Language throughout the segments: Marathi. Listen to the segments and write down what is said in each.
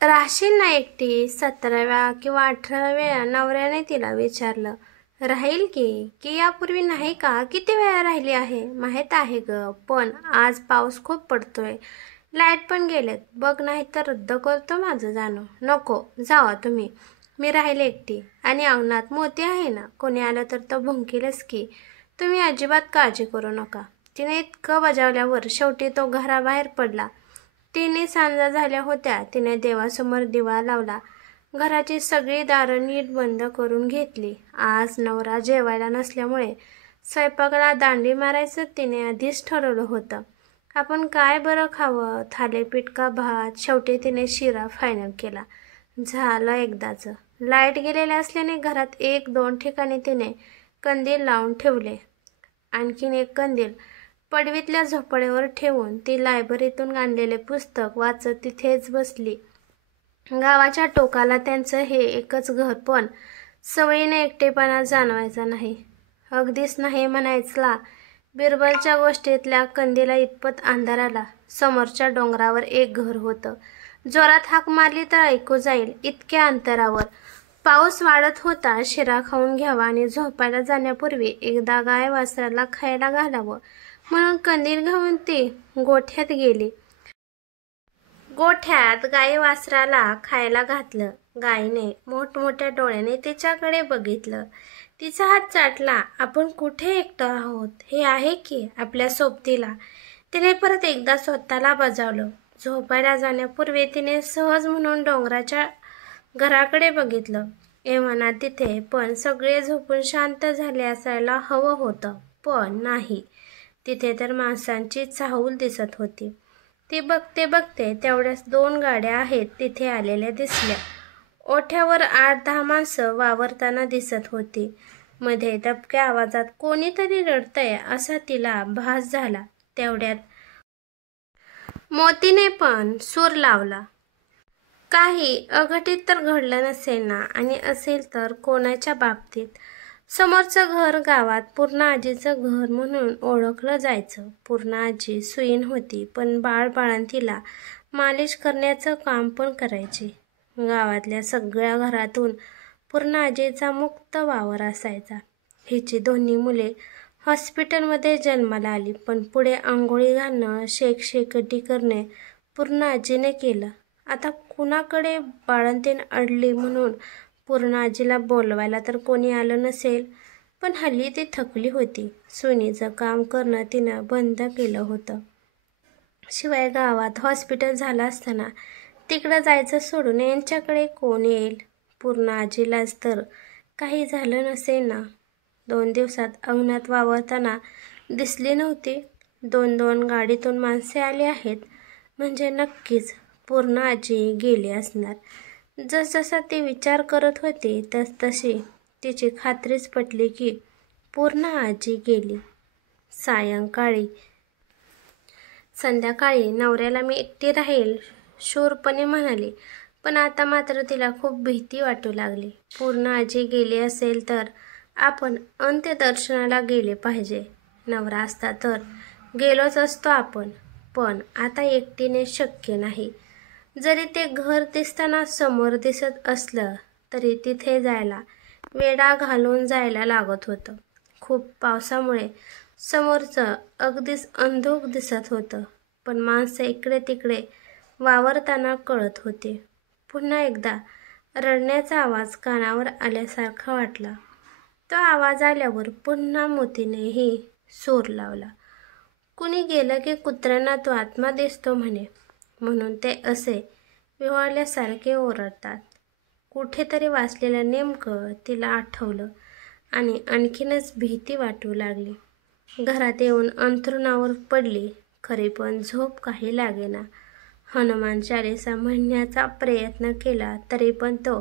राशील ना एकटी? 17व्या किंवा 18व्या वेळा नवऱ्याने तिला विचारलं. राहील की यापूर्वी नाही का? किती वेळा राहिली आहे? माहीत आहे ग, पण आज पाऊस खूप पडतोय, लाईट पण गेलेत. बघ, नाही तर रद्द करतो माझं जाणं. नको, जावा तुम्ही, मी राहिले एकटी. आणि अंगणात मोती आहे ना, कोणी आलं तर तो भुंकीलच की. तुम्ही अजिबात काळजी करू नका. तिने इतकं बजावल्यावर शेवटी तो घराबाहेर पडला. तिन्ही सांजा झाल्या होत्या. तिने देवासमोर दिवा लावला. घराची सगळी दारं नीट बंद करून घेतली. आज नवरा जेवायला नसल्यामुळे स्वयंपाकाला दांडी मारायचं तिने आधीच ठरवलं होतं. आपण काय बरं खावं, थालीपीठ का भात? शेवटी तिने शिरा फायनल केला. झालं एकदाचं. लाईट गेलेले असल्याने घरात 1-2 ठिकाणी तिने कंदील लावून ठेवले. आणखीन एक कंदील पडवीतल्या झोपड्यावर ठेवून ती लायब्ररीतून आणलेले पुस्तक वाचत तिथेच बसली. गावाच्या टोकाला त्यांचं हे एकच घर, पण सवयीने एकटेपणा जाणवायचा नाही. अगदीच नाही म्हणायचला. बिरबलच्या गोष्टीतल्या कंदीला इतपत अंधाराला समोरच्या डोंगरावर एक घर होतं. जोरात हाक मारली तर ऐकू जाईल इतक्या अंतरावर. पाऊस वाढत होता. शिरा खाऊन घ्यावा आणि झोपायला जाण्यापूर्वी एकदा गाय वासराला खायला घालावं म्हणून कंदील घेऊन ती गोठ्यात गेली. गोठ्यात गाई वासराला खायला घातलं. गायीने मोठमोठ्या डोळ्याने तिच्याकडे बघितलं. तिचा हात चाटला. आपण कुठे एकटं आहोत, हे आहे की आपल्या सोबतीला. तिने परत एकदा स्वतःला बजावलं. झोपायला जाण्यापूर्वी तिने सहज म्हणून डोंगराच्या घराकडे बघितलं. एव्हाना तिथे पण सगळे झोपून शांत झाले असायला हवं होतं, पण नाही. तिथे तर माणसांची चाहूल दिसत होती. ती बघते बघते तेवढ्याच 2 गाड्या आहेत तिथे आलेल्या दिसल्या. ओठ्यावर 8-10 माणसं वावरताना दिसत होती. मध्ये दबक्या आवाजात कोणीतरी रडतंय असा तिला भास झाला. तेवढ्यात मोतीने पण सूर लावला. काही अघटित तर घडलं नसेल ना? आणि असेल तर कोणाच्या बाबतीत? समोरचं घर गावात पूर्णा आजीचं घर म्हणून ओळखलं जायचं. पूर्णा आजी सुईण होती, पण बाळंतीला मालिश करण्याचं काम पण करायची. गावातल्या सगळ्या घरातून पूर्णा आजीचा मुक्त वावर असायचा. हिची दोन्ही मुले हॉस्पिटलमध्ये जन्माला आली, पण पुढे आंघोळी घालणं, शेकटी करणे पूर्णा आजीने केलं. आता कुणाकडे बाळंतीण अडली म्हणून पूर्णा आजीला बोलवायला तर कोणी आलं नसेल, पण हल्ली ती थकली होती. सुनीचं काम करणं तिनं बंद केलं होतं. शिवाय गावात हॉस्पिटल झालं असताना तिकडं जायचं सोडून यांच्याकडे कोण येईल? पूर्णा आजीलाच तर काही झालं नसेल ना? 2 दिवसात अंगणात वावरताना दिसली नव्हती. 2-2 गाडीतून माणसे आली आहेत म्हणजे नक्कीच पूर्णा आजी गेली असणार. जसजसा ती विचार करत होती तसतशी तिची खात्रीच पटली की पूर्णा आजी गेली. संध्याकाळी नवऱ्याला मी एकटी राहील शूरपणे म्हणाली, पण आता मात्र तिला खूप भीती वाटू लागली. पूर्णा आजी गेली असेल तर आपण अंत्यदर्शनाला गेले पाहिजे. नवरा असता तर गेलोच असतो आपण, पण आता एकटीने शक्य नाही. जरी ते घर दिसताना समोर दिसत असलं तरी तिथे जायला वेढा घालून जायला लागत होतं. खूप पावसामुळे समोरचं अगदीच अंधुक दिसत होतं, पण माणसं इकडे तिकडे वावरताना कळत होते. पुन्हा एकदा रडण्याचा आवाज कानावर आल्यासारखा वाटला. तो आवाज आल्यावर पुन्हा मोतीनेही सूर लावला. कुणी गेलं की कुत्र्यांना तो आत्मा दिसतो म्हणे, म्हणून ते असे विव्हळल्यासारखे ओरडतात. कुठेतरी वाचलेलं नेमकं तिला आठवलं आणि आणखीनच भीती वाटू लागली. घरात येऊन अंथरुणावर पडली. खरी पण झोप काही लागेना. हनुमान चालीसा म्हणण्याचा प्रयत्न केला तरी पण तो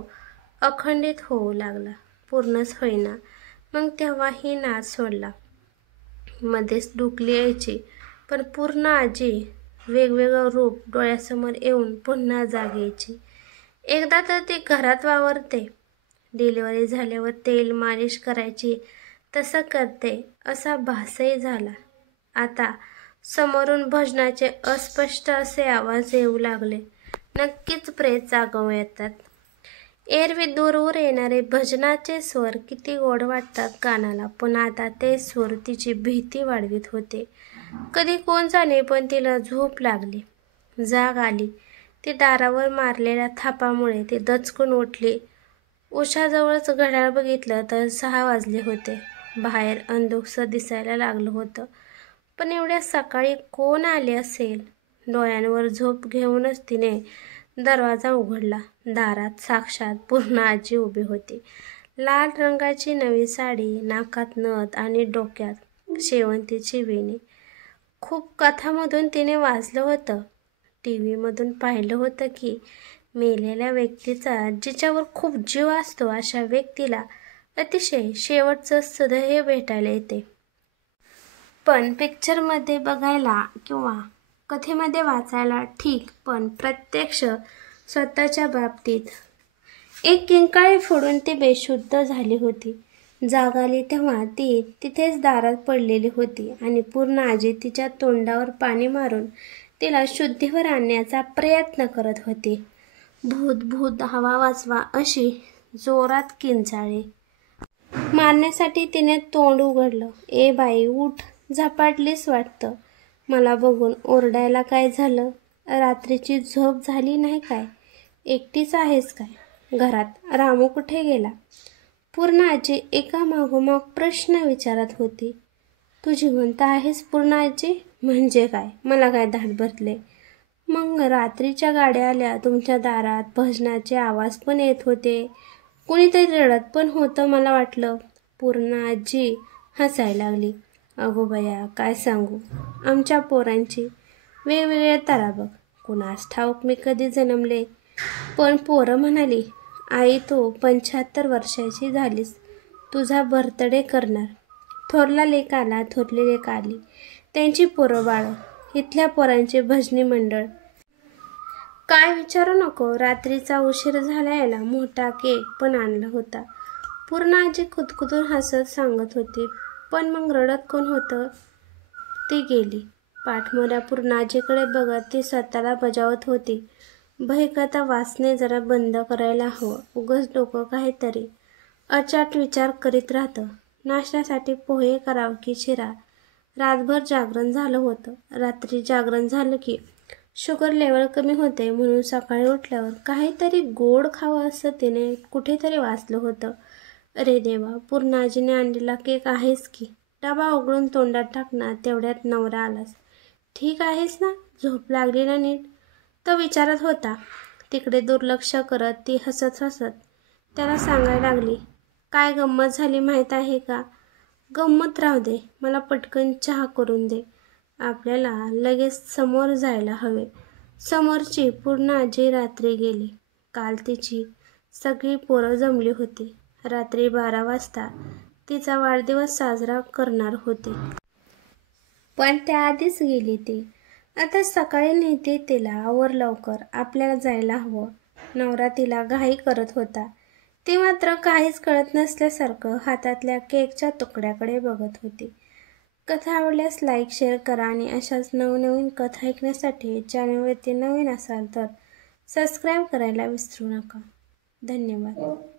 अखंडित होऊ लागला, पूर्णच होईना. मग तेव्हाही नाद सोडला. मध्येच डुलकी यायची, पण पूर्णा आजी वेगवेगळं रूप डोळ्यासमोर येऊन पुन्हा जाग यायची. एकदा तर ती घरात वावरते, डिलिव्हरी झाल्यावर तेल मालिश करायची तसं करते असा भासही झाला. आता समोरून भजनाचे अस्पष्ट असे आवाज येऊ लागले. नक्कीच प्रेत जागवू येतात. एरवी दूरवर येणारे भजनाचे स्वर किती गोड वाटतात कानाला, पण आता ते स्वर तिची भीती वाढवित होते. कधी कोण जाणे, पण तिला झोप लागली, जाग आली. ती दारावर मारलेल्या थापामुळे ती दचकून उठली. उशाजवळच घड्याळ बघितलं तर 6 वाजले होते. बाहेर अंधुकसं दिसायला लागलं होतं. पण एवढ्या सकाळी कोण आले असेल? डोळ्यांवर झोप घेऊनच तिने दरवाजा उघडला. दारात साक्षात पूर्णाजी उभी होती. लाल रंगाची नवी साडी, नाकात नथ आणि डोक्यात शेवंतीची वेणी. खूप कथामधून तिने वाचलं होतं, टीव्हीमधून पाहिलं होतं की मेलेल्या व्यक्तीचा जिच्यावर खूप जीव असतो अशा व्यक्तीला अतिशय शेवटचं सदैव भेटायला येते. पण पिक्चरमध्ये बघायला किंवा कथेमध्ये वाचायला ठीक, पण प्रत्यक्ष स्वतःच्या बाबतीत एक किंकाळी फोडून ती बेशुद्ध झाली होती. जाग आली तेव्हा ती तिथेच दारात पडलेली होती आणि पूर्णाजी तिच्या तोंडावर पाणी मारून तिला शुद्धीवर आणण्याचा प्रयत्न करत होती. भूत भूत हवा वाचवा अशी जोरात किंचाळी मारण्यासाठी तिने तोंड उघडलं. ए बाई, उठ, झपाटलीस वाटतं. मला बघून ओरडायला काय झालं? रात्रीची झोप झाली नाही काय? एकटीच आहेस काय? घरात रामू कुठे गेला? पूर्णाजी एकामागोमाग प्रश्न विचारत होती. तू जिवंत आहेस पूर्णाजी? म्हणजे काय? मला काय धाड भरले? मग रात्रीच्या गाड्या आल्या तुमच्या दारात, भजनाचे आवाज पण येत होते, कुणीतरी रडत पण होतं मला वाटलं. पूर्णाजी हसायला लागली. अगो बया, काय सांगू, आमच्या पोरांची वेगवेगळे तरा बघ. कुणास ठाऊक मी कधी जन्मले. पण पोरं म्हणाली, आई तू 75 वर्षाची झालीस, तुझा बर्थडे करणार. थोरला लेक आला, थोरली लेक आली, त्यांची पोरं बाळं, इथल्या पोरांचे भजनी मंडळ. काय विचारू नको. रात्रीचा उशीर झाला यायला. मोठा केक पण आणला होता. पूर्णाजी खुदखुदून हसत सांगत होती. पण मग रडत कोण होतं? ती गेली. पाठमोऱ्या पूर्णाजीकडे बघत ती स्वतःला बजावत होती. भयकथा वाचणे जरा बंद करायला हवं. उगाच डोकं काहीतरी अचाट विचार करीत राहतं. नाश्त्यासाठी पोहे करावं की शिरा? रातभर जागरण झालं होतं. रात्री जागरण झालं की शुगर लेवल कमी होते, म्हणून सकाळी उठल्यावर काहीतरी गोड खावं असं तिने कुठेतरी वाचलं होतं. अरे देवा, पूर्णाजीने आणलेला केक आहेच की. डबा उघडून तोंडात टाकणार तेवढ्यात नवरा आलाच. ठीक आहेस ना? झोप लागली ना नीट? तो विचारत होता. तिकडे दुर्लक्ष करत ती हसत हसत त्याला सांगायला लागली. काय गंमत झाली माहीत आहे का? गंमत राहू दे, मला पटकन चहा करून दे. आपल्याला लगेच समोर जायला हवे. समोरची पूर्णाजी रात्री गेली. काल तिची सगळी पोरं जमली होती. रात्री 12 वाजता तिचा वाढदिवस साजरा करणार होती. पण त्याआधीच गेली ती. आता सकाळी नेते तिला. आवर लवकर, आपल्याला जायला हवं. नवरा तिला घाई करत होता. ती मात्र काहीच कळत नसल्यासारखं हातातल्या केकच्या तुकड्याकडे बघत होती. कथा आवडल्यास लाईक, शेअर करा आणि अशाच नवनवीन कथा ऐकण्यासाठी चॅनलवरती नवीन असाल तर सबस्क्राईब करायला विसरू नका. धन्यवाद.